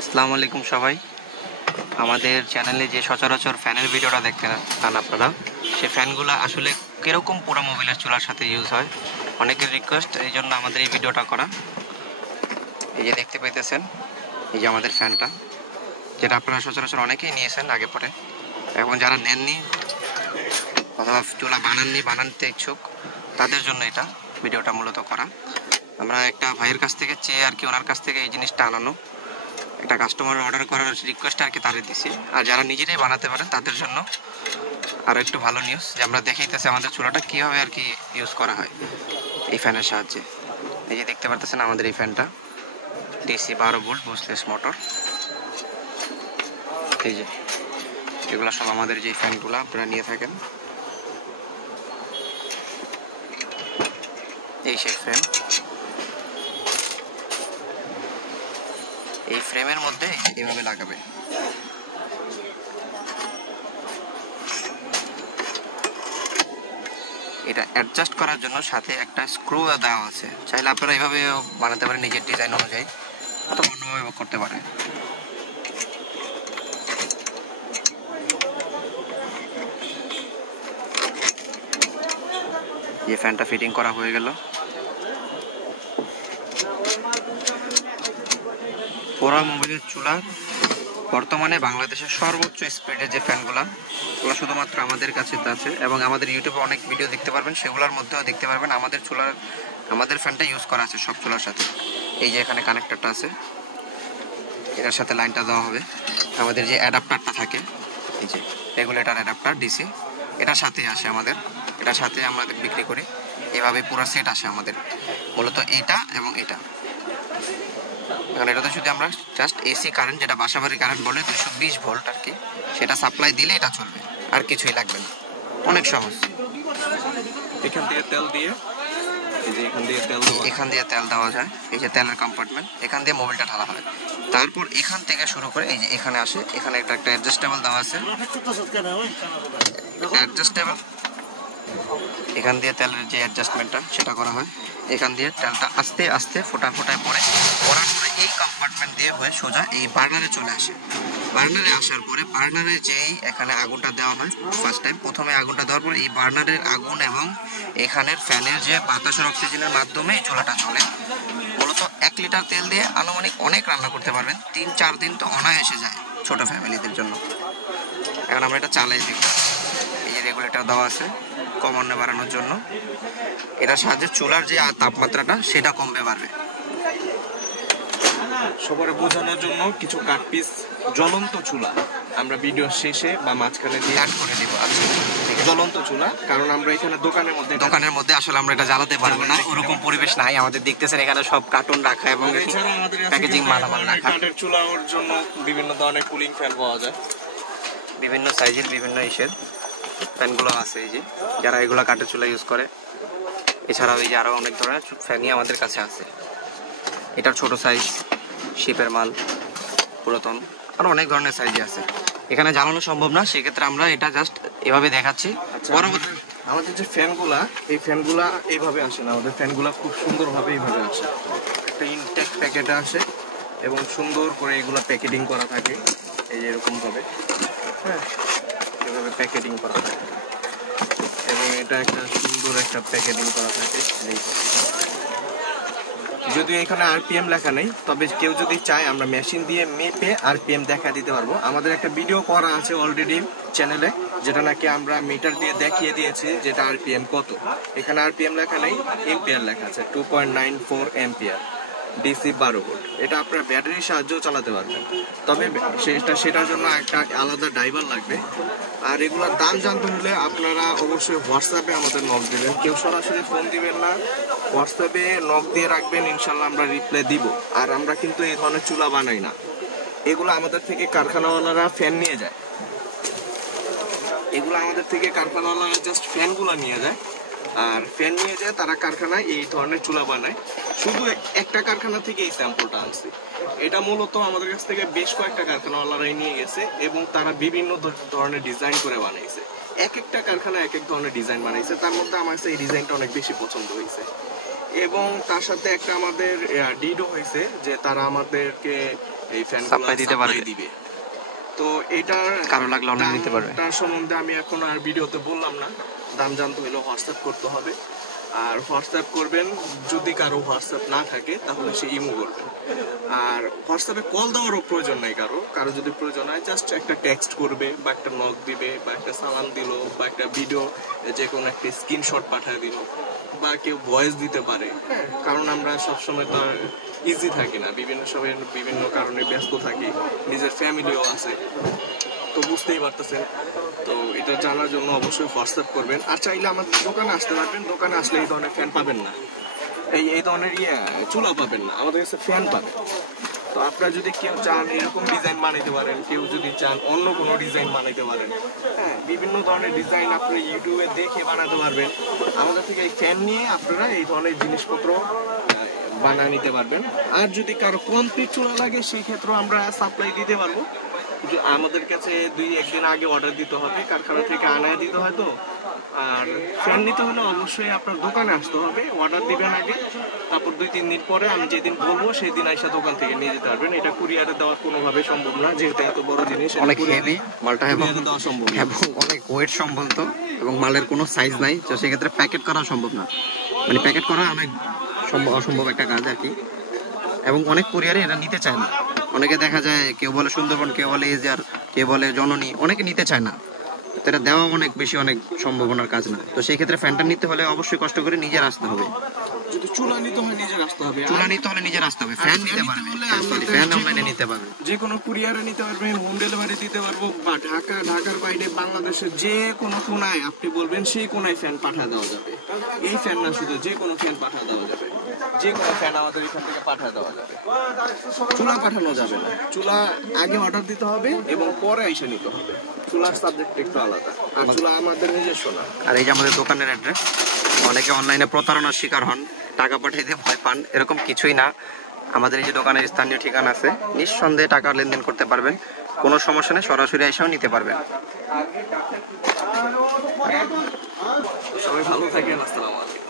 আসসালামু আলাইকুম সবাই। আমাদের চ্যানেলে যে সচরাচর ফ্যানের ভিডিওটা দেখতে পান আপনারা, সেই ফ্যানগুলো আসলে কীরকম পুরো মোবিলের চুলার সাথে ইউজ হয়, অনেকের রিকোয়েস্ট, এই জন্য আমাদের এই ভিডিওটা করা। এই যে দেখতে পাইতেছেন, এই যে আমাদের ফ্যানটা, যেটা আপনারা সচরাচর অনেকেই নিয়েছেন আগে পরে। এখন যারা নেননি অথবা চুলা বানাতে ইচ্ছুক, তাদের জন্য এটা ভিডিওটা মূলত করা। আমরা একটা ভাইয়ের কাছ থেকে চেয়ে আর কি, ওনার কাছ থেকে এই জিনিসটা আনানো, একটা কাস্টমার অর্ডার করার রিকোয়েস্ট আর কি তাদের দিছি। আর যারা নিজেরাই বানাতে পারেন তাদের জন্য আরও একটু ভালো নিউজ, যে আমরা দেখাইতেছি আমাদের চুলাটা কীভাবে আর কি ইউজ করা হয় এই ফ্যানের সাহায্যে। এই যে দেখতে পারতেছেন আমাদের এই ফ্যানটা ডিসি 12 ভোল্ট বুসলেস মোটর। এই যে এগুলো সব আমাদের যে ফ্যানগুলো আপনারা নিয়ে থাকেন, এই সেই ফ্রেম। এই ফ্রেমের মধ্যে এইভাবে লাগাবে। এটা অ্যাডজাস্ট করার জন্য সাথে একটা স্ক্রু দেওয়া আছে। চাইলে আপনারা এইভাবে বানাতে পারেন নিজের ডিজাইন অনুযায়ী, অথবা অন্যভাবে করতে পারেন। এই ফ্যানটা ফিটিং করা হয়ে গেল। পুরা মোবাইলের চুলা বর্তমানে বাংলাদেশের সর্বোচ্চ স্পিডের যে ফ্যানগুলো, ওগুলো শুধুমাত্র আমাদের কাছে আছে, এবং আমাদের ইউটিউবে অনেক ভিডিও দেখতে পারবেন, সেগুলোর মধ্যেও দেখতে পারবেন আমাদের ফ্যানটা ইউজ করা আছে সব চুলার সাথে। এই যে এখানে কানেক্টরটা আছে, এটার সাথে লাইনটা দেওয়া হবে। আমাদের যে অ্যাডাপ্টারটা থাকে, এই যে রেগুলেটর অ্যাডাপ্টার ডিসি, এটার সাথে আসে আমাদের, এটার সাথে আমাদের বিক্রি করি। এভাবে পুরো সেট আসে আমাদের, মূলত এটা এবং এটা। এখন এটাতে শুধু আমরা জাস্ট এসি কারেন্ট, যেটা বাসাবাড়ির কারেন্ট বলে 220 ভোল্ট আর কি, সেটা সাপ্লাই দিলে এটা চলবে, আর কিছুই লাগবে না। অনেক সহজ। এখান থেকে তেল দিয়ে, এই যে এখান দিয়ে তেল দেওয়া যায়। এই যে তেলের কম্পার্টমেন্ট, এখান দিয়ে মোবিলটা ঢালা হয়। তারপর এখান থেকে শুরু করে এই যে এখানে আসে, এখানে একটা অ্যাডজাস্টেবল দেওয়া আছে, অ্যাডজাস্টেবল। এখান দিয়ে তেলের যে অ্যাডজাস্টমেন্টটা সেটা করা হয়। এখান দিয়ে তেলটা আস্তে আস্তে ফোটায় পড়ার পরে এই কম্পার্টমেন্ট দিয়ে হয়ে সোজা এই বার্নারে চলে আসে। বার্নারে আসার পরে বার্নারে যেই এখানে আগুনটা দেওয়া হয় ফার্স্ট টাইম, প্রথমে আগুনটা দেওয়ার পরে এই বার্নারের আগুন এবং এখানের ফ্যানের যে বাতাসের অক্সিজেনের মাধ্যমে এই চুলাটা চলে। মূলত 1 লিটার তেল দিয়ে আনুমানিক অনেক রান্না করতে পারবেন, 3-4 দিন তো অনায়াসে যায় ছোট ফ্যামিলিদের জন্য। এখন আমরা এটা চালাই দিই। এই যে রেগুলেটর দেওয়া আছে কমানো বাড়ানোর জন্য, এটার সাহায্যে চুলার যে তাপমাত্রাটা সেটা কমবে বাড়বে। সবার বোঝানোর জন্য কিছু কাঠপিস জ্বলন্ত চুলা আমরা ভিডিও শেষে বা মাঝখানে দিয়ে অ্যাড করে দিব। আচ্ছা, জ্বলন্ত চুলা, কারণ আমরা এখানে দোকানের মধ্যে আসলে আমরা এটা জ্বালাতে পারবো না, ওরকম পরিবেশ নাই আমাদের। দেখতেছেন এখানে সব কার্টুন রাখা এবং প্যাকেজিং মালামাল রাখা। কাঠের চুলা ওর জন্য বিভিন্ন ধরনের কুলিং ফ্যান পাওয়া যায়, বিভিন্ন সাইজের বিভিন্ন ইসের ফ্যানগুলো আছে। এই যে যারা এগুলো কাঠের চুলা ইউজ করে, এছাড়াও এই যে আরও অনেক ধরনের ফ্যানই আমাদের কাছে আছে। এটার ছোট সাইজ, শিপের মাল, পুরাতন, আরও অনেক ধরনের সাইজে আছে। এখানে জ্বালানো সম্ভব না, সেক্ষেত্রে আমরা এটা জাস্ট এভাবে দেখাচ্ছি। পরবর্তী আমাদের যে ফ্যানগুলা, এই ফ্যানগুলা এইভাবে আসে না, আমাদের ফ্যানগুলা খুব সুন্দরভাবে এইভাবে আসে, একটা ইনটেক প্যাকেটে আসে এবং সুন্দর করে এগুলা প্যাকেটিং করা থাকে। এই যে এরকম ভাবে, হ্যাঁ, এভাবে প্যাকেটিং করা থাকে এবং এটা একটা সুন্দর একটা প্যাকেটিং করা থাকে। যদিও এখানে আরপিএম লেখা নেই, তবে কেউ যদি চায় আমরা মেশিন দিয়ে মেপে আরপিএম দেখা দিতে পারবো। আমাদের একটা ভিডিও করা আছে অলরেডি চ্যানেলে, যেটা নাকি আমরা মিটার দিয়ে দেখিয়ে দিয়েছি যেটা আরপিএম কত। এখানে আরপিএম লেখা নেই, এম্পিয়ার লেখা আছে, 2.94 এম্পিয়ার, ডিসি 12 ভোল্ট। এটা আপনার ব্যাটারির সাহায্যেও চালাতে পারবেন, তবে সেটার জন্য একটা আলাদা ড্রাইভার লাগবে। আর এগুলোর দাম জানতে হলে আপনারা অবশ্যই হোয়াটসঅ্যাপে আমাদের নক দিবেন, কেউ সরাসরি ফোন দিবেন না, হোয়াটসঅ্যাপে নক দিয়ে রাখবেন, ইনশাল্লাহ আমরা রিপ্লাই দিব। আর আমরা কিন্তু এই ধরনের চুলা বানাই না, এগুলো আমাদের থেকে কারখানাওয়ালারা ফ্যান নিয়ে যায়, এগুলো আমাদের থেকে কারখানাওয়ালারা জাস্ট ফ্যানগুলো নিয়ে যায়, আর ফ্যান নিয়ে যায় তারা কারখানায় এই ধরনের চুলা বানায়। শুধু একটা কারখানা থেকে এই স্যাম্পলটা আনছি, এটা মূলত আমাদের কাছ থেকে বেশ কয়েকটা কারখানাওয়ালারাই নিয়ে গেছে এবং তারা বিভিন্ন ধরনের ডিজাইন করে বানাইছে। এক একটা কারখানা এক এক ধরনের ডিজাইন বানাইছে, তার মধ্যে আমার কাছে এই ডিজাইনটা অনেক বেশি পছন্দ হয়েছে। এবং তার সাথে একটা আমাদের ডিডও হয়েছে, যে তারা আমাদেরকে এই ফ্যান সাপ্লাই দিতে পারবে। দিবে। তো এটার কারো লাগলে অনলাইন নিতে পারবে। তার সম্বন্ধে আমি এখন আর ভিডিওতে বললাম না। দাম জানতে হলে হোয়াটসঅ্যাপ করতে হবে। আর হোয়াটসঅ্যাপ করবেন, যদি কারো হোয়াটসঅ্যাপ না থাকে তাহলে সে ইমো করবেন। আর হোয়াটসঅ্যাপে কল দেওয়ারও প্রয়োজন নাই কারো যদি প্রয়োজন হয় জাস্ট একটা টেক্সট করবে বা একটা নক দিবে বা একটা সালাম দিল বা একটা ভিডিও যে কোনো একটা স্ক্রিনশট পাঠিয়ে দিল বা কেউ ভয়েস দিতে পারে। হ্যাঁ, কারণ আমরা সবসময় তো আর ইজি থাকি না, বিভিন্ন সময় বিভিন্ন কারণে ব্যস্ত থাকি, নিজের ফ্যামিলিও আছে, তো বুঝতেই পারতেছেন। তো এটা জানার জন্য অবশ্যই হোয়াটসঅ্যাপ করবেন। আর চাইলে আমাদের দোকানে আসতে পারবেন। দোকানে আসলে এই ধরনের ফ্যান পাবেন না, এই ধরনের চুলা পাবেন না, আমাদের কাছে ফ্যান পাবেন। তো আপনারা যদি কেউ চান এরকম ডিজাইন বানাইতে পারেন, কেউ যদি চান অন্য কোনো ডিজাইন বানাইতে পারেন, হ্যাঁ, বিভিন্ন ধরনের ডিজাইন আপনি ইউটিউবে দেখে বানাতে পারবেন। আমাদের থেকে এই ফ্যান নিয়ে আপনারা এই ধরনের জিনিসপত্র বানিয়ে নিতে পারবেন। আর যদি কারো কমপ্লিট চুলা লাগে সেই ক্ষেত্রেও আমরা সাপ্লাই দিতে পারবো। আমাদের কাছে 2-1 দিন আগে অর্ডার দিতে হবে, কারখানা থেকে আনায় দিতে হয়। তো আর ফ্যান নিতে হলে অবশ্যই আপনার দোকানে আসতে হবে, অর্ডার দিবেন আগে, তারপর 2-3 দিন পরে আমি যেদিন বলবো সেই দিন আইসা দোকান থেকে নিয়ে যেতে পারবেন। এটা কুরিয়ারে দেওয়া কোনোভাবে সম্ভব না, যেহেতু এত বড় জিনিস, অনেক হেভি মালটা এবং দেওয়া সম্ভব না। এবং অনেক ওয়েট সম্বলিত এবং মালের কোনো সাইজ নাই, তো সেক্ষেত্রে প্যাকেট করা সম্ভব না, মানে প্যাকেট করা অনেক অসম্ভব একটা কাজ আর কি। এবং অনেক কুরিয়ারে এটা নিতে চায় না, অনেকে দেখা যায় কেউ বলে সুন্দরবন, কেউ বলে এজিআর, কেউ বলে জননী, অনেকে নিতে চায় না। তো এটা দেওয়া অনেক সম্ভাবনার কাজ না। তো সেই ক্ষেত্রে ফ্যানটা নিতে হলে অবশ্যই কষ্ট করে নিজের আসতে হবে। যদি চুলা নিতে হয় নিজের আসতে হবে, চুলা নিতে হলে নিজের আসতে হবে। ফ্যান নিতে পারবে, ফ্যান অনলাইনে নিতে পারবে, যে কোনো কুরিয়ারে নিতে পারবেন, হোম ডেলিভারি দিতে পারবো, বা ঢাকার বাইরে বাংলাদেশের যে কোনো কোনায় আপনি বলবেন সেই কোনায় ফ্যান পাঠা দেওয়া যাবে। এই ফ্যান না, শুধু যে কোনো ফ্যান পাঠা দেওয়া যাবে, যে কোনো ফ্যান আমাদের এখান থেকে পাঠা দেওয়া যাবে। চুলা পাঠানো যাবে না, চুলা আগে অর্ডার দিতে হবে এবং পরে এসে নিতে হবে। চুলার সাবজেক্ট একটু আলাদা, আর চুলা আমাদের নিজস্ব না। আর এই যে আমাদের দোকানের অ্যাড্রেস, অনেকে অনলাইনে প্রতারণার শিকার হন, টাকা পাঠাইতে ভয় পান, এরকম কিছুই না। আমাদের এই যে দোকানের স্থানীয় ঠিকানা আছে, নিঃসন্দেহে টাকা লেনদেন করতে পারবেন, কোনো সমস্যা নেই, সরাসরি এসেও নিতে পারবেন। সবাই ভালো থাকেন, আসসালামু আলাইকুম।